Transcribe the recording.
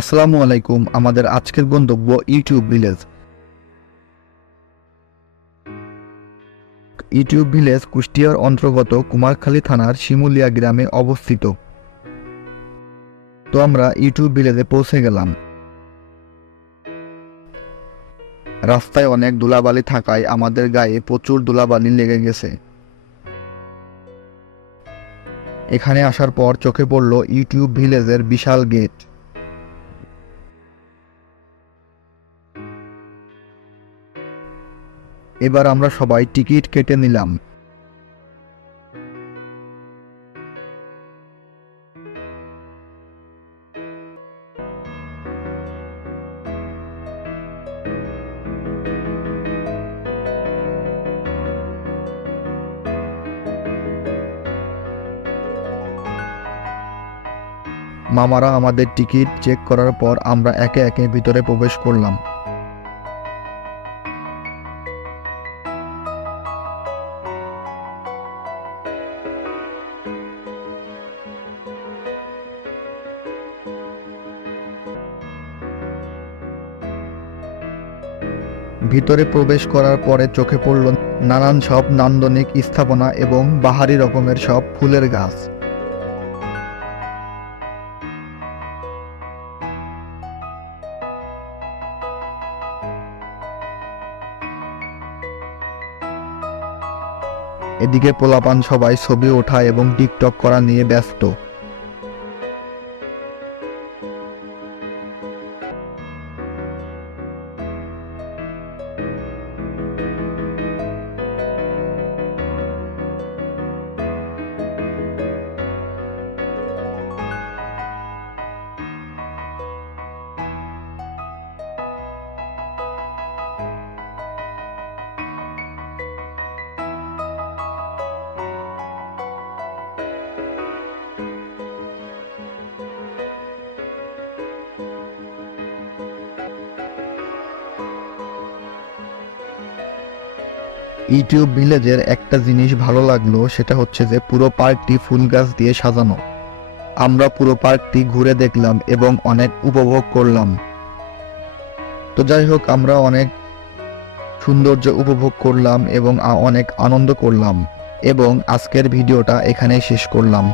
আসসালামু আলাইকুম। আমাদের আজকের গন্তব্য ইউটিউব ভিলেজ। ইউটিউব ভিলেজ কুষ্টিয়ার অন্তর্গত কুমারখালী থানার শিমুলিয়া গ্রামে অবস্থিত। তো আমরা ইউটিউব ভিলেজে পৌঁছে গেলাম। রাস্তায় অনেক ধুলাবালি থাকায় আমাদের গায়ে প্রচুর ধুলাবালি লেগে গেছে। এখানে আসার পর চোখে পড়ল ইউটিউব ভিলেজের বিশাল গেট। এবার আমরা সবাই টিকিট কেটে নিলাম। মামারা আমাদের টিকিট চেক করার পর আমরা একে একে ভিতরে প্রবেশ করলাম। ভিতরে প্রবেশ করার পরে চোখে পড়ল নানান সব নান্দনিক স্থাপনা এবং বাহারি রকমের সব ফুলের গাছ। এদিকে পোলাপান সবাই ছবি ওঠা এবং টিকটক করা নিয়ে ব্যস্ত। ইউটিউব ভিলেজের একটা জিনিস ভালো লাগলো, সেটা হচ্ছে যে পুরো পার্কটি ফুল গাছ দিয়ে সাজানো। আমরা পুরো পার্কটি ঘুরে দেখলাম এবং অনেক উপভোগ করলাম। তো যাই হোক, আমরা অনেক সৌন্দর্য উপভোগ করলাম এবং অনেক আনন্দ করলাম এবং আজকের ভিডিওটা এখানেই শেষ করলাম।